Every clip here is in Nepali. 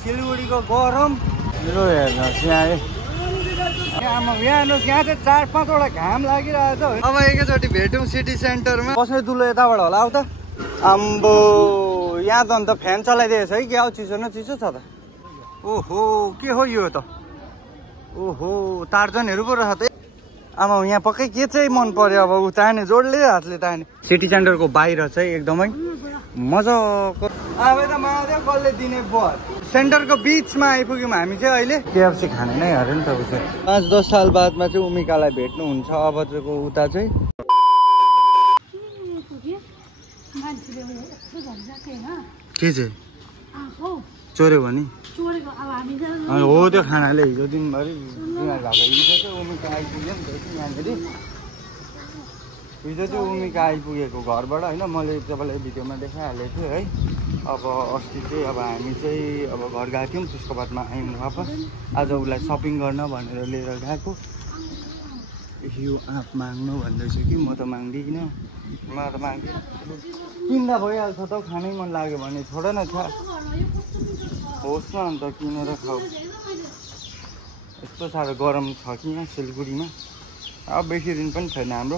सिलगढीको गरम मेरो हेर्नुहोस् यहाँ यहाँ हेर्नुहोस् यहाँ चाहिँ 4-5 वटा घाम लागिरहेछ। अब एकैचोटि भेटौँ सिटी सेन्टरमा। बस्ने दुलो यताबाट होला आउ त। आम्बो यहाँ त अन्त फ्यान चलाइदिएछ है। क्या हो चिसो न चिसो छ त। ओहो के हो यो त। ओहो तार्जनहरू पो रहेछ त। आमा यहाँ पक्कै के चाहिँ मन पर्यो अब ताने जोडले हातले ताने। सिटी सेन्टरको बाहिर चाहिँ एकदमै मजाको। अब त महादेव कसले दिने बर। सेन्टरको बिचमा आइपुग्यौँ हामी चाहिँ अहिले। केएफसी खाने नै अरे नि त उसे 5-10 साल बादमा चाहिँ उमिकालाई भेट्नुहुन्छ अब चाहिँ उता चाहिँ। के चाहिँ चोर्यो भने हो त्यो खानाले हिजो दिनभरि बिमार भएको। हिजो चाहिँ उमिका आइपुग्यो नि त यहाँनिर। हिजो चाहिँ उमिका आइपुगेको घरबाट होइन। मैले तपाईँलाई भिडियोमा देखाइहालेको थिएँ है। अब अस्ति चाहिँ अब हामी चाहिँ अब घर गएको थियौँ। त्यसको बादमा आयौँ वापस। आज उसलाई सपिङ गर्न भनेर लिएर गएको। यो आँप माग्नु भन्दैछु कि म त माग्दिनँ। म त माग्दिनँ किन्दा भइहाल्छ त। खानै मन लाग्यो भने छोड न छ होस् न अन्त किनेर खाऊ। यस्तो साह्रो गरम छ कि यहाँ सिलगढीमा। अब बेसी दिन पनि छैन हाम्रो।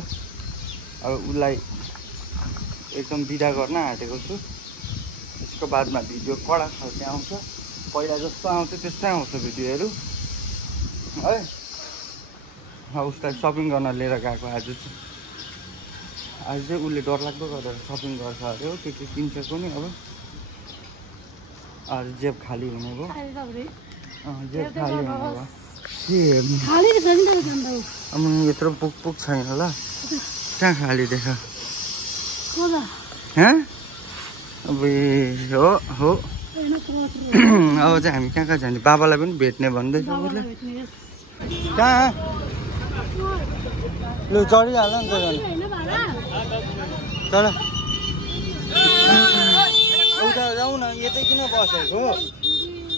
अब उसलाई एकदम बिदा गर्न आँटेको छु। त्यसको बादमा भिडियो कडा खालको आउँछ। पहिला जस्तो आउँछ त्यस्तै आउँछ भिडियोहरू है। उसलाई सपिङ गर्न लिएर गएको आज चाहिँ उसले डरलाग्दो गरेर सपिङ गर्छ अरे हो। के किन्छ पनि अब आज जेब खाली हुने भयो। जेब खाली हुने भयो के अब यत्रो पुग छैन होला। कहाँ खाली देख अब हो अब चाहिँ हामी कहाँ जाने। बाबालाई पनि भेट्ने भन्दैछ उसले। कहाँ लु चढिहाल्छ नि त तर उता जाउँ न। यो चाहिँ किन बसेको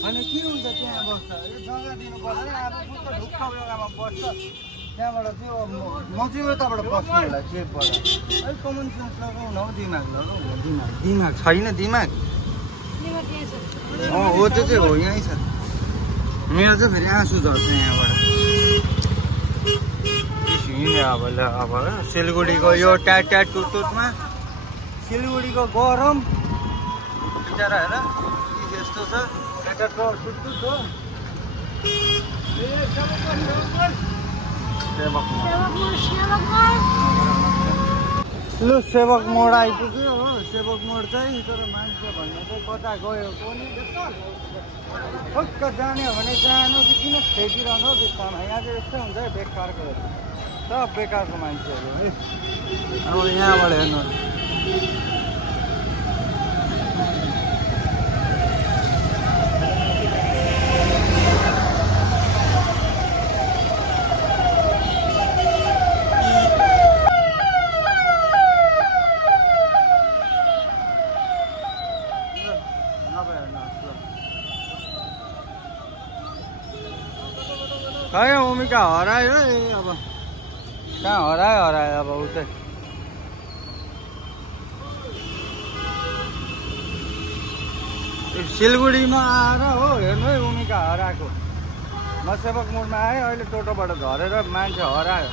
होइन के हुन्छ त्यहाँ बस्छ। यो जग्गा दिनु पर्दैन। अब ढुक्क जग्गामा बस्छ। त्यहाँबाट चाहिँ म चाहिँ यताबाट बस्नु होला चेपबाट। अलिक कमन सेन्स लगाउँ न हौ। दिमाग लगाउँ दिमाग छैन दिमाग। हो त्यो चाहिँ हो यहीँ छ। मेरो चाहिँ फेरि आँसु झर्छ यहाँबाट। अब सिलगढीको यो ट्याट टुटमा सिलगढीको गरम बिचरा हेर के यस्तो छ। ट्याट टुट हो। लु सेवक मोड आइपुग्यो हो। सेवक मोड चाहिँ तर मान्छे भन्ने चाहिँ कता गयो कोनी। ठक्क जाने हो भने जानु कि किन फेकिरहनु बिस्तारमा। यहाँ चाहिँ यस्तै हुन्छ है बेकारको सब बेकारको मान्छेहरू है। अब यहाँबाट हेर्नु खै उमिका हरायो है। अब कहाँ हरायो अब ऊ चाहिँ सिलगढीमा आएर हो हेर्नु है उमिका हराएको। म सेवक मोडमा आएँ अहिले टोटोबाट झरेर मान्छे हरायो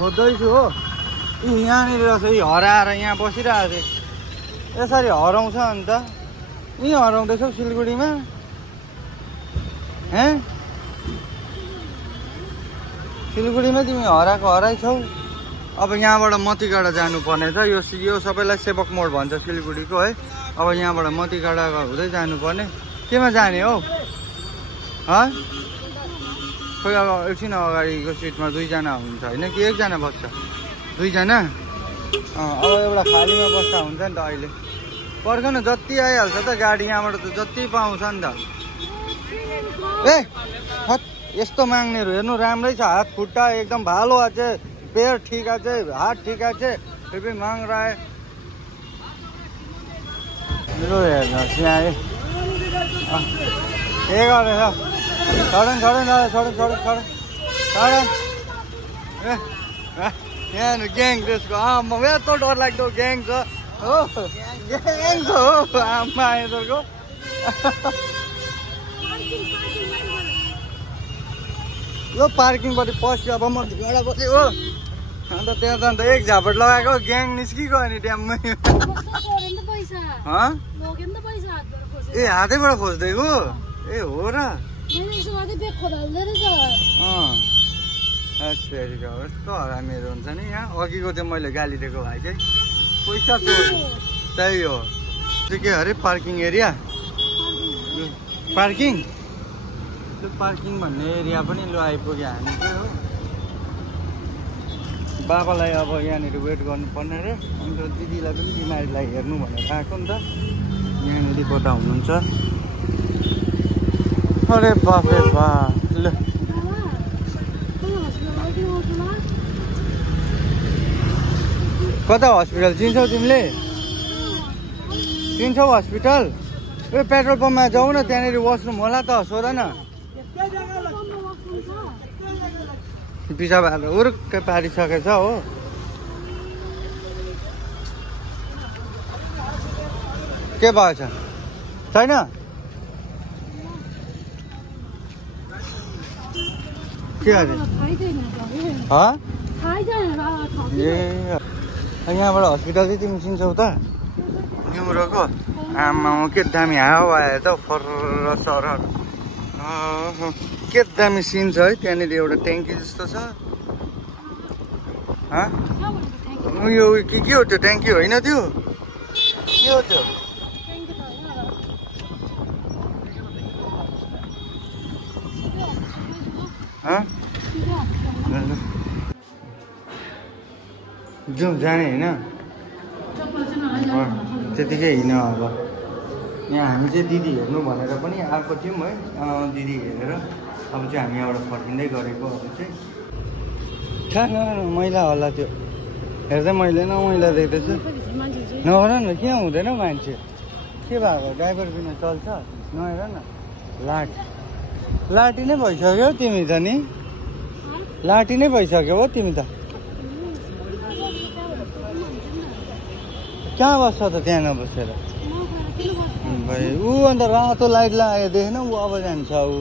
खोज्दैछु हो। यहाँनिर चाहिँ हराएर यहाँ बसिरहेको थिएँ। यसरी हराउँछ अन्त यहीँ हराउँदैछौ सिलगढीमा हे। सिलगढीमा तिमी हराएको हराइछौ। अब यहाँबाट मतिगाडा जानुपर्ने छ। यो सबैलाई सेवक मोड भन्छ सिलगढीको है। अब यहाँबाट मतिगाडा हुँदै जानुपर्ने। केमा जाने हो खोइ। अब एकछिन अगाडिको सिटमा 2 जना हुन्छ होइन कि 1 जना बस्छ। 2 जना। अब एउटा खालीमा बस्दा हुन्छ नि त। अहिले पर्ख न जति आइहाल्छ त गाडी। यहाँबाट त जति पाउँछ नि त। ए यस्तो माग्नेहरू हेर्नु राम्रै छ। हात खुट्टा एकदम भालो আছে। पैर ठीक আছে हाथ ठीक আছে फिर भी मांग रहा है। मेरो हेर्नुहोस् यहाँ के गरेछ। छोडन यहाँ ग्याङ त्यसको आमा यस्तो डरलाग्दो ग्याङ छ हो। ग्याङ छ हो आमा यिनीहरूको। यो पार्किङपट्टि पस्यो अब म ढुङ्गाडा बसेँ हो अन्त त्यहाँ त अन्त एक झापट लगाएको ग्याङ निस्किगयो अनि ड्याममै ए हातैबाट खोज्दैको ए हो र यस्तो हरामीहरू हुन्छ नि यहाँ अघिको चाहिँ मैले गाली दिएको भाइ चाहिँ पैसा त्यही हो त्यो के अरे पार्किङ एरिया पार्किङ त्यो पार्किङ भन्ने एरिया पनि लु आइपुग्यो हामी चाहिँ हो बाबालाई अब यहाँनिर वेट गर्नुपर्ने रे अन्त दिदीलाई पनि बिमारीलाई हेर्नु भनेर आएको नि त यहाँनिर कता हुनुहुन्छ अरे बाप रे बाप ल कता हस्पिटल चिन्छौ तिमीले चिन्छौ हस्पिटल ए पेट्रोल पम्पमा जाऊ न त्यहाँनिर वासरुम होला त सोध न पिसाब हालेर उरुक्कै पारिसकेछ हो के भएछ छैन के अरे ए यहाँबाट हस्पिटल चाहिँ तिमी चिन्छौ त न्युरोको आमा के दामी हावा आयो त फर्र सर के दामी सिन छ है त्यहाँनिर एउटा ट्याङ्की जस्तो छ यो के हो त्यो ट्याङ्की होइन त्यो के हो त्यो जाउँ जाने होइन त्यतिकै हिँड अब यहाँ हामी चाहिँ दिदी हेर्नु भनेर पनि आएको थियौँ है दिदी हेरेर अब चाहिँ हामी यहाँबाट फर्किँदै गरेको अब चाहिँ थाहा मैला होला त्यो हेर्दै मैले मैला देख्दैछु नहेर न किन हुँदैन मान्छे के भएको ड्राइभर बिना चल्छ नहेर न लाटी नै भइसक्यो तिमी त नि लाटी नै भइसक्यो हो तिमी त कहाँ बस्छ त त्यहाँ नबसेर भाइ ऊ अन्त रातो लाइट लगायो देखेन ऊ अब जान्छ ऊ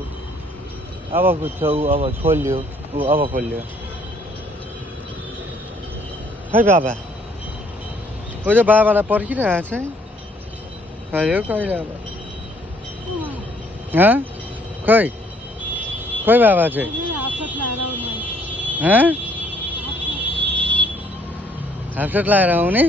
अब कुद्छ ऊ अब खोल्यो ऊ अब खोल्यो खै बाबा ऊ चाहिँ बाबालाई पर्खिरहेको छ कहिले हो कहिले अब खै खै बाबा चाहिँ हाफसेट लगाएर आउने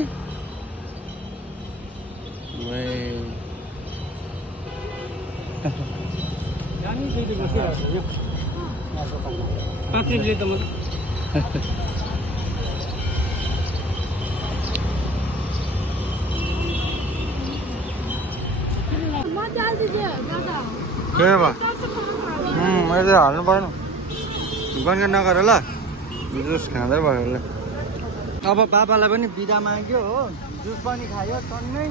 मैले हाल्नु पर्नु गन्का नगर ल जुस खाँदै भयो ल अब बाबालाई पनि बिदा माग्यो हो जुस पनि खायो टन्नै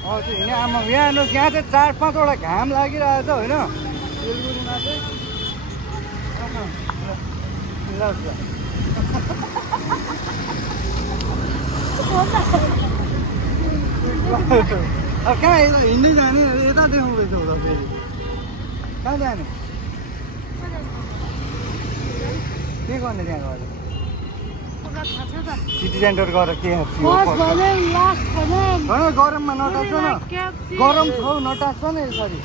त्यो हिँड्ने आमा यहाँ हेर्नुहोस् यहाँ चाहिँ 4-5वटा घाम लागिरहेछ होइन सिलगढीमा चाहिँ अब कहाँ हिँड्दै जाने यता देखाउँदैछ होला फेरि कहाँ जाने के गर्ने त्यहाँ गएर सिटी सेन्टर गएर के गरममा नटाक्छ न गरम ठाउँ नटाक्छ न यसरी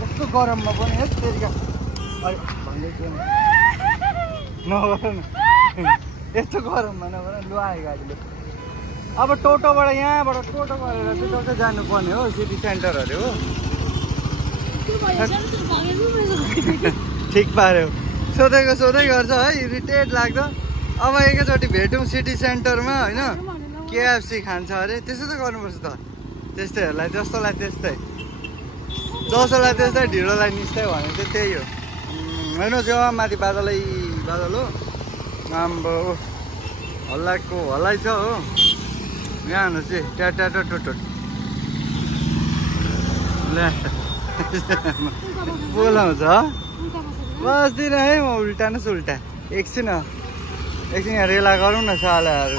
यस्तो गरममा पनि है फेरि नगर न यस्तो गरममा नगर लु आयो गाडीले अब टोटोबाट यहाँबाट टोटो गरेर चाहिँ टोटो जानुपर्ने हो सिटी सेन्टरहरू हो ठिक पार्यो सोधै गर्छ है इरिटेट लाग्छ अब एकैचोटि भेटौँ सिटी सेन्टरमा होइन केएफसी खान्छ अरे त्यसो त गर्नुपर्छ त त्यस्तैहरूलाई जस्तोलाई त्यस्तै ढिँडोलाई निस्दै भने चाहिँ त्यही हो हेर्नुहोस् यो माथि बादल हो आम्बो हल्लाको हल्लाइ छ हो यहाँ हेर्नुहोस् है ट्याटो टोटो बोलाउँछ बस्दिनँ है म उल्टा न सुल्टा एकछिन यहाँ रेला गरौँ न सालाहरू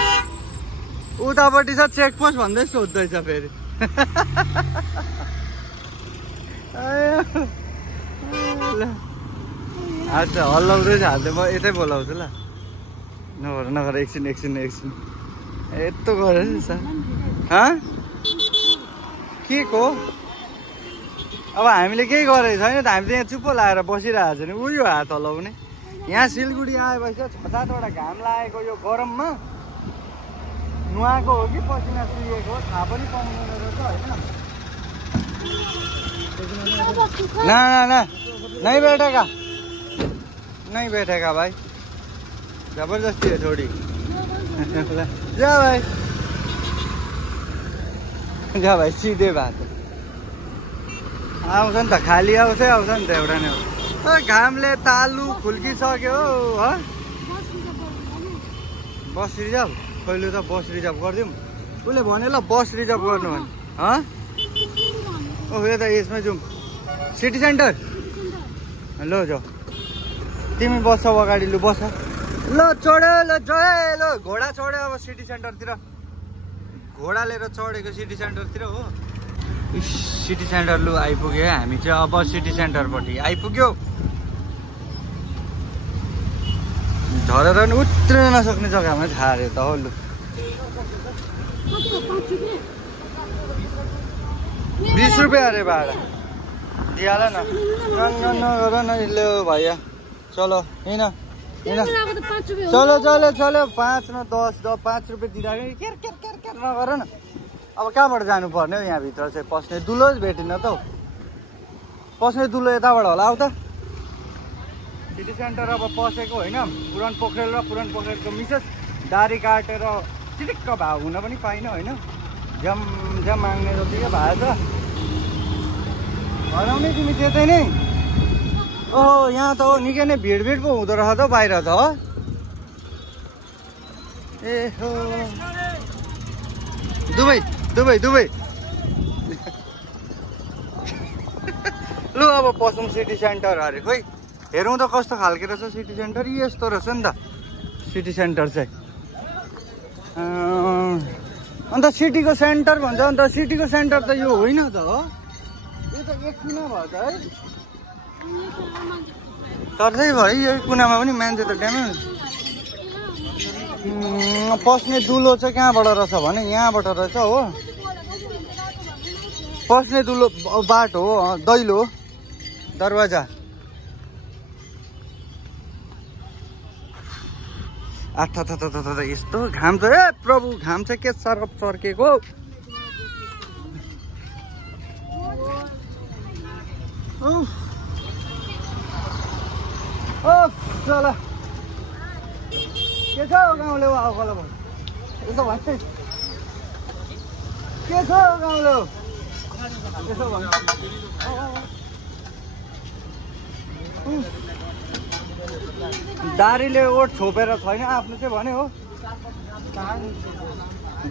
उतापट्टि छ चेकपोस्ट भन्दै सोध्दैछ फेरि ल अच्छा हल्लाउँदैछ हाल्छ म यतै बोलाउँछु ल नगर नगर एकछिन यस्तो गरेर नि सर के को अब हामीले केही गरेको छैन त हामी त यहाँ चुप्प लाएर बसिरहेको छ नि उयो हात हल्लाउने यहाँ सिलगढी आएपछि 6-7वटा घाम लागेको यो गरममा नुहाएको हो कि पसिना चुहिएको हो थाहा पनि पाउँदैन रहेछ होइन ना ना ना नहीं बैठेगा भाई जबरदस्ती है थोड़ी जा भाइ सिधै बात आउँछ नि त खाली आउँछ नि त एउटा नै घामले तालु खुल्किसक्यो हो बस रिजर्भ कहिले त बस रिजर्भ गरिदिउँ उसले भने ल बस रिजर्भ गर्नु भने ओहो यता यसमै जाउँ सिटी सेन्टर ल जाऊ तिमी बस्छौ अगाडि लु बस ल चढ्यो ल जय ल घोडा चढ्यो अब सिटी सेन्टरतिर घोडा लिएर चढेको सिटी सेन्टरतिर हो सिटी सेन्टर लु आइपुग्यो हामी चाहिँ अब सिटी सेन्टरपट्टि आइपुग्यो झरेर नि उत्रिन नसक्ने जग्गामा छाड्यो त हो लु 20 रुपियाँ अरे भाडा दिहाल न नगर न लो भैया चलो हिँड चलो 5 न 10 5 रुपियाँ दिँदा केर नगर न अब कहाँबाट जानुपर्ने हो यहाँभित्र चाहिँ पस्ने दुलो भेटिन त हौ पस्ने दुलो यताबाट होला आउ त सिटी सेन्टर अब पसेको होइन पुरान पोखरेल र पुरान पोखरेलको मिसेस दारी काटेर चिटिक्क भाउ हुन पनि पाइन होइन झ्याम माग्ने जतिकै भएको छ हराउने तिमी त्यतै नै ओहो यहाँ त हो निकै नै भिड पो हुँदो रहेछ त बाहिर त हो ए हो दुबई लु अब पसौँ सिटी सेन्टर अरे खोइ हेरौँ त कस्तो खालको रहेछ सिटी सेन्टर यस्तो रहेछ नि त सिटी सेन्टर चाहिँ अन्त सिटीको सेन्टर भन्छ अन्त सिटीको सेन्टर त यो होइन त हो यो त एक कुना भयो त है तर्दै भयो यो कुनामा पनि मान्छे त ड्यामै पस्ने दुलो चाहिँ कहाँबाट रहेछ भने यहाँबाट रहेछ हो पस्ने दुलो बाटो हो दैलो दरवाजा आथा यस्तो घाम छ ए प्रभु घाम चाहिँ के साह्रो चर्केको चल के छ गाउँले आउकल यसो भन्छ के छ गाउँले यसो भन्छ दारीले ओठ छोपेर छैन आफ्नो चाहिँ भने हो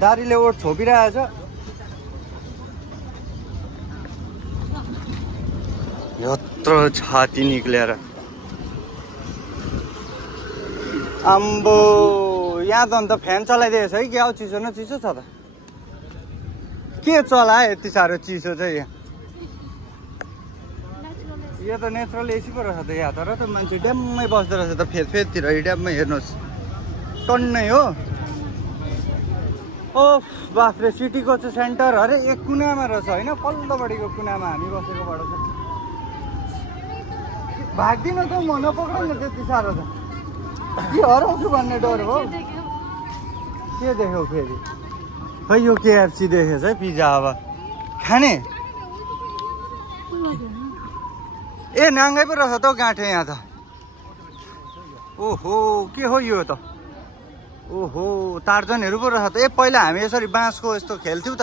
दारीले ओठ छोपिरहेछ यत्रो छाती निक्लेर आम्बो यहाँ त अन्त फ्यान चलाइदिएछ है क्या चिसो न चिसो छ त के चलाए यति साह्रो चिसो चाहिँ यहाँ यो त नेचुरल एसी पो रहेछ त यहाँ तर त मान्छे ड्याममै बस्दो रहेछ त फेदतिर ड्याममै हेर्नुहोस् टन्नै हो ओ बाफ्रे सिटीको चाहिँ सेन्टर अरे एक कुनामा रहेछ होइन पल्लोपट्टिको कुनामा हामी बसेकोबाट छ भाग्दिन त म नपक्राउनु त्यति साह्रो त के हराउँछु भन्ने डर हो के देख्यौ फेरि खै यो केएफसी देखेछ है पिज्जा अब खाने ए नाङ्गै पो रहेछ त हौ गाँठे यहाँ त ओहो के हो यो त ओहो टार्जनहरू पो रहेछ त ए पहिला हामी यसरी बाँसको यस्तो खेल्थ्यौँ त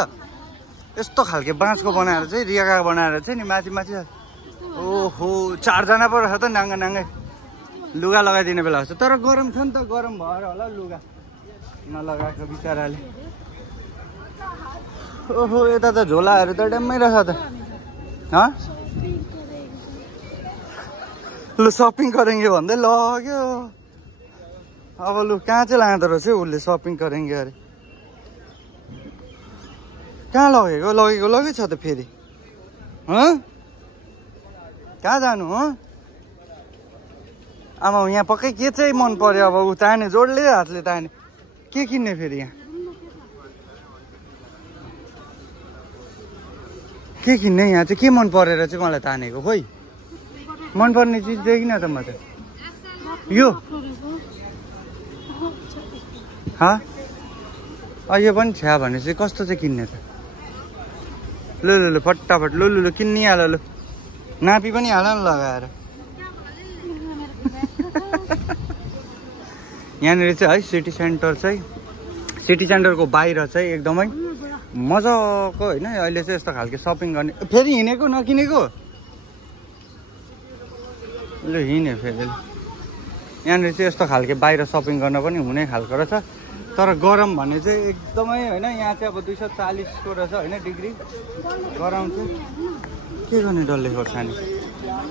यस्तो खालके बाँसको बनाएर चाहिँ रियाका बनाएर चाहिँ नि माथि ओहो 4 जना पो रहेछ त नाङ्गै लुगा लगाइदिने बेला जस्तो तर गरम छ नि त गरम भएर होला लुगा नलगाएको बिचराले ओहो यता त झोलाहरू त ड्याममै रहेछ त लु शपिङ करेंगे भन्दै लग्यो अब लु कहाँ चाहिँ लाँदो रहेछ उसले शपिङ करेंगे अरे कहाँ लगेको छ त फेरि कहाँ जानु हो आमा यहाँ पक्कै के चाहिँ मन पर्यो अब ऊ ताने जोडले हातले ताने के किन्ने फेरि यहाँ के किन्ने यहाँ चाहिँ के मन परेर चाहिँ मलाई तानेको खोइ मन पर्ने चिज देखिन त म त यो यो पनि छ्या भने चाहिँ कस्तो चाहिँ किन्ने त लु लु लु फटाफट लु लु लु किनिहाल लु नापी पनि हाल न लगाएर यहाँनिर चाहिँ है सिटी सेन्टरको बाहिर चाहिँ एकदमै मजाको होइन अहिले चाहिँ यस्तो खालको सपिङ गर्ने फेरि हिँडेको नकिनेको लु हिँड्यो फेरि यहाँनिर चाहिँ यस्तो खालको बाहिर सपिङ गर्न पनि हुने खालको रहेछ तर गरम भने चाहिँ एकदमै होइन यहाँ चाहिँ अब 240को रहेछ होइन डिग्री गरम चाहिँ के गर्ने डल्ले खोर्सानी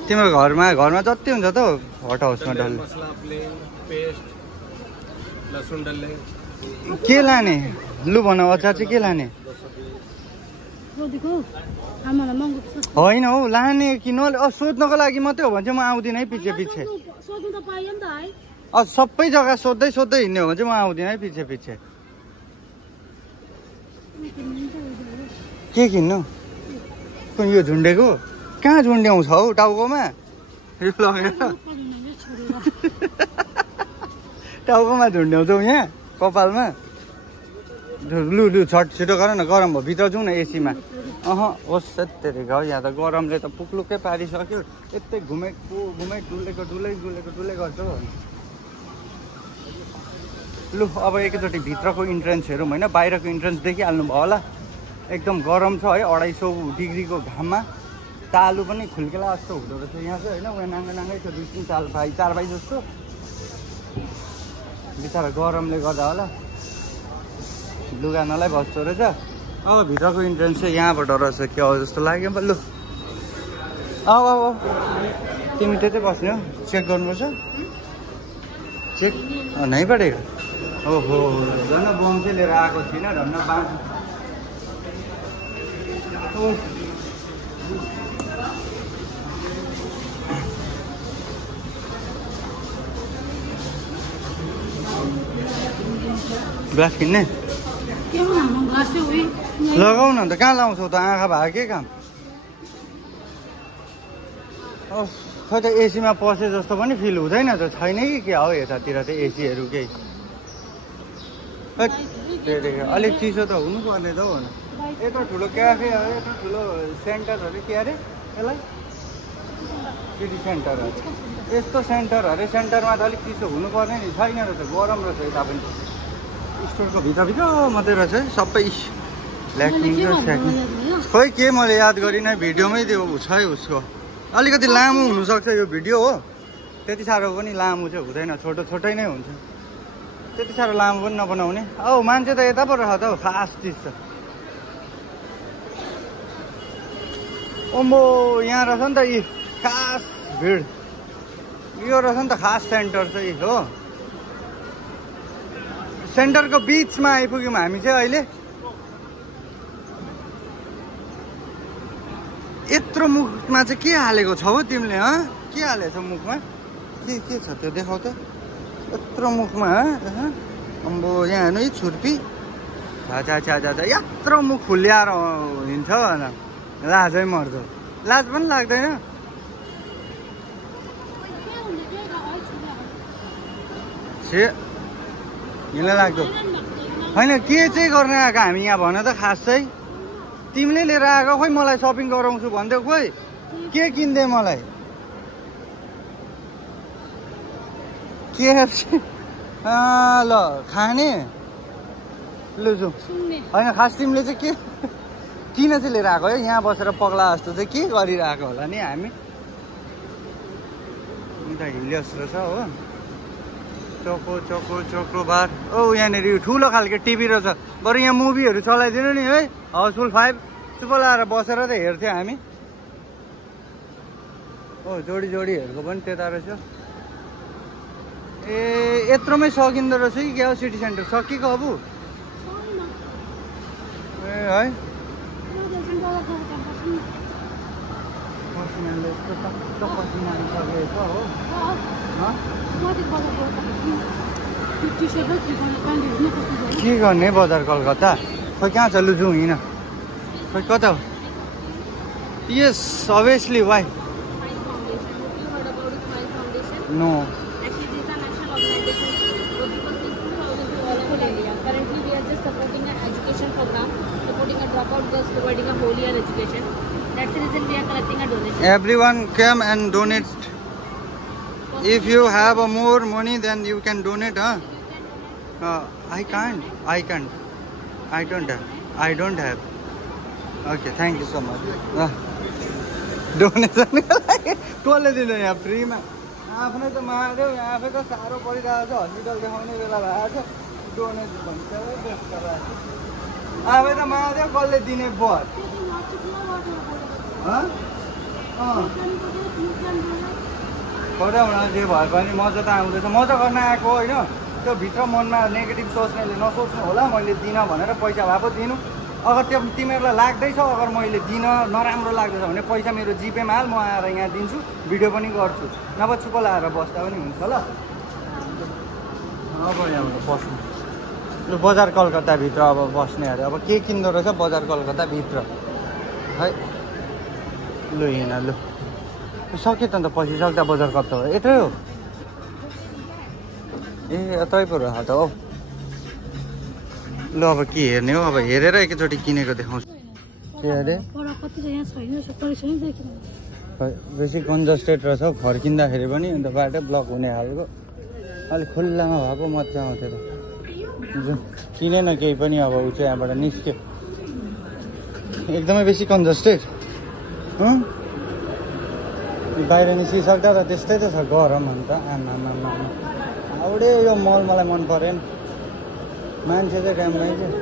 तिम्रो घरमा जति हुन्छ त हट हाउसमा डल्ले के लाने लु भन अचार चाहिँ के लाने होइन हौ लाने कि सोध्नको लागि मात्रै हो भने चाहिँ म आउँदिनँ है पछि सबै जग्गा सोध्दै हिँड्ने हो भने चाहिँ म आउँदिनँ है पछि के किन्नु कुन यो झुन्डेको कहाँ झुन्ड्याउँछ हौ टाउकोमा यो लगेर टाउकोमा झुन्ड्याउँछौ यहाँ कपालमा लु लु छिटो गर न गरम भयो भित्र जाउँ न एसीमा होस् त्यतिकै हो यहाँ त गरमले त पुक्लुकै पारिसक्यो यस्तै डुलै गर्छ लु अब एकैचोटि भित्रको इन्ट्रेन्स हेरौँ होइन बाहिरको इन्ट्रेन्स देखिहाल्नु भयो होला एकदम गरम छ है 250 डिग्रीको घाममा तालु पनि खुल्केला जस्तो हुँदो रहेछ यहाँ चाहिँ होइन उयो नाङ्गै छ 2-3 4 भाइ जस्तो बिचरा गरमले गर्दा होला लुगा नलाई बस्दो रहेछ अब भित्रको इन्ट्रेन्स चाहिँ यहाँबाट रहेछ के हो जस्तो लाग्यो लु अब तिमी त्यतै बस्ने हो चेक गर्नुपर्छ चेक नै परेको ओहो झन् बम चाहिँ लिएर आएको थिइनँ धन्न बाँच्नु ग्लास किन्ने लगाउ न त कहाँ लाउँछौ त आँखा भएको के काम खै त एसीमा पसे जस्तो पनि फिल हुँदैन त छैन कि के हो यतातिर त एसीहरू केही अलिक चिसो त हुनुपर्ने त हो यत्रो ठुलो क्याफे यत्रो ठुलो सेन्टरहरू के अरे यसलाई सिटी सेन्टरहरू यस्तो सेन्टरहरू सेन्टरमा त अलिक चिसो हुनुपर्ने नि छैन रहेछ गरम रहेछ यता पनि स्टोरको भित्र मात्रै रहेछ है सबै ल्याकिङ खोइ के मैले याद गरिनँ भिडियोमै त्यो छ है उसको अलिकति लामो हुनसक्छ यो भिडियो हो त्यति साह्रो पनि लामो चाहिँ हुँदैन छोटै नै हुन्छ त्यति साह्रो लामो पनि नबनाउने मान्छे त यता पो रहेछ त हौ खास चिज त ओम्बो यहाँ रहेछ नि त यी खास भिड यो रहेछ नि त खास सेन्टर चाहिँ हो सेन्टरको बिचमा आइपुग्यौँ हामी चाहिँ अहिले यत्रो मुखमा चाहिँ के हालेको छ हो तिमीले के हालेछौ मुखमा के छ त्यो देखाउ त यत्रो मुखमा अम्बो यहाँ हेर्नु है छुर्पी यत्रो मुख खुल्याएर हिँड्छ लाजै मर्दो लाज पनि लाग्दैन हिँड्न लाग्दो होइन के चाहिँ गर्न आएको हामी यहाँ भन त खास चाहिँ तिमीले लिएर आएको खोइ मलाई सपिङ गराउँछु भन्थ्यौ खोइ के किन्दे मलाई केएफसी ल खाने लु जाउँ होइन खास तिमीले चाहिँ के किन चाहिँ लिएर आएको है यहाँ बसेर पग्ला जस्तो चाहिँ के गरिरहेको होला नि हामी अन्त हिलियस रहेछ हो चोको बार यहाँनिर ठुलो खालको टिभी रहेछ बरु यहाँ मुभीहरू चलाइदिनु नि है हाउसफुल 5 चुप लाएर बसेर त हेर्थ्यौँ हामी जोडीहरूको पनि त्यता रहेछ यत्रोमै सकिँदो रहेछ कि क्या हो सिटी सेन्टर सकिएको अब सिमेन्टले यस्तो टक्क पसिना आइसकेको हो के गर्ने बजार कलकत्ता खोइ कहाँ छ लु जाउँ हिँड खोइ कता हो yes obviously why no providing a whole year education. That's the reason we are collecting a donation. Everyone come and donate. If you have a more money, then you can donate, huh? I can't. I don't have. Okay, thank you so much. Donation कसले दिन्छ यहाँ फ्रीमा आफ्नै त मार्यो आफै त साह्रो परिरहेको छ हस्पिटल देखाउने बेला भएको छ डोनेट भन्छ आफै त मार्यो कसले दिने बस पढाउन जे भए पनि मजा त आउँदैछ मजा गर्न आएको होइन त्यो भित्र मनमा नेगेटिभ सोच्नेले नसोच्नु होला मैले दिन भनेर पैसा भए पो दिनु अगर त्यो तिमीहरूलाई लाग्दैछ अगर मैले दिन नराम्रो लाग्दैछ भने पैसा मेरो जिपेमा हाल म आएर यहाँ दिन्छु भिडियो पनि गर्छु नभए चुप लाएर बस्दा पनि हुन्छ ल अब यहाँबाट बस्नु यो बजार कलकत्ताभित्र अब बस्ने अरे अब के किन्दो रहेछ बजार कलकत्ताभित्र है लु हिँड लु सक्यो त अन्त पछि सक्दा बजार कता हो यत्रै हो ए यतै पो रह त हौ ल अब के हेर्ने हो अब हेरेर एकैचोटि किनेको देखाउँछु के अरे बेसी कन्जस्टेड रहेछ हौ फर्किँदाखेरि पनि अन्त बाटै ब्लक हुने खालको अलिक खुल्लामा भएको मजा आउँथ्यो त जुन किनेन केही पनि अब ऊ चाहिँ यहाँबाट निस्क्यो एकदमै बेसी कन्जस्टेड बाहिर निस्किसक्दा त त्यस्तै त छ गरम अन्त आमा आउडे यो मल मलाई मन परेन मान्छे चाहिँ राम्रो चाहिँ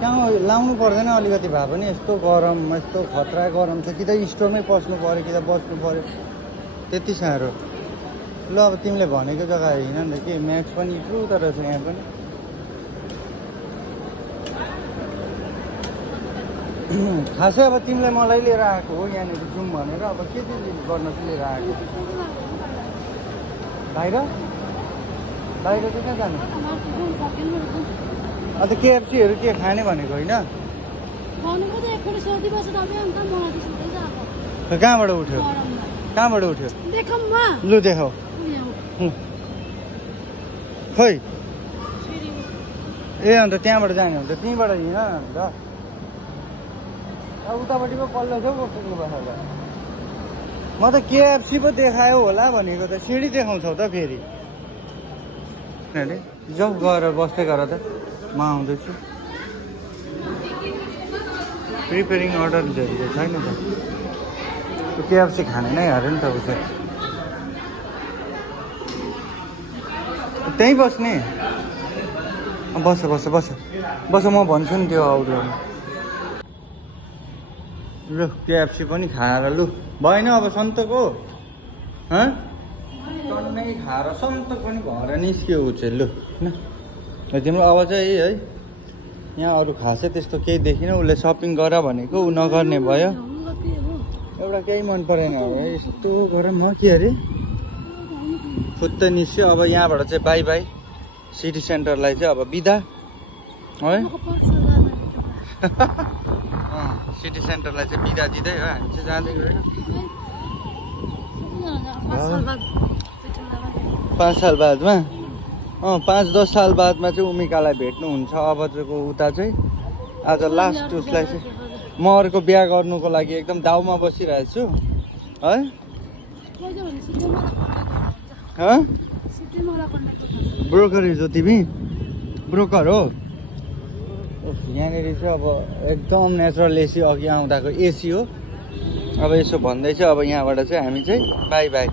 कहाँ लाउनु पर्दैन अलिकति भए पनि यस्तो गरम यस्तो खतरा गरम छ कि त स्टोरमै पस्नु पऱ्यो कि त बस्नु पऱ्यो त्यति साह्रो ल अब तिमीले भनेको जग्गा होइन नि त के म्याक्स पनि इत्रु त रहेछ यहाँ पनि खासै अब तिमीलाई मलाई लिएर आएको हो यहाँनिर जाउँ भनेर अब के चाहिँ गर्न चाहिँ लिएर आएको बाहिर बाहिर चाहिँ कहाँ जानु अन्त केएफसीहरू के खाने भनेको होइन कहाँबाट उठ्यो कहाँबाट उठ्यो लु देखाऊ खोइ ए अन्त त्यहाँबाट जाने हो त त्यहीँबाट हिँड अन्त उतापट्टि पो पल्लो छेउ पुग्नु पर्छ म त केएफसी पो देखायो होला भनेको त सिँढी देखाउँछौ त फेरि अरे जाऊ गएर बस्दै गर त म आउँदैछु प्रिपेरिङ अर्डर झरेको छैन त केएफसी खाने नै अरे नि त ऊ चाहिँ त्यहीँ बस्ने बस बस बस बस म भन्छु नि त्यो आउटमा लु केएफसी पनि खाएर लु भएन अब सन्तको टन्नै खाएर सन्तक पनि भएर निस्क्यो ऊ चाहिँ लु होइन तिम्रो आवाज है यहाँ अरू खासै त्यस्तो केही देखिनँ उसले सपिङ गर भनेको ऊ नगर्ने भयो एउटा केही मन परेन यस्तो गरम हो के अरे खुद्द निस्क्यो अब यहाँबाट चाहिँ बाई बाई सिटी सेन्टरलाई चाहिँ अब बिदा है सिटी सेन्टरलाई चाहिँ बिदा दिँदै हो हामी चाहिँ जाँदै गयो 5 साल बादमा 5-10 साल बादमा चाहिँ उमिकालाई भेट्नुहुन्छ अब चाहिँ उता चाहिँ आज लास्ट उसलाई चाहिँ म अर्को बिहा गर्नुको लागि एकदम दाउमा बसिरहेको छु है ब्रोकरेज हो तिमी ब्रोकर हो यहाँनिर चाहिँ अब एकदम नेचुरल एसी अघि आउँदाको एसी हो अब यसो भन्दै चाहिँ अब यहाँबाट चाहिँ हामी चाहिँ बाई बाई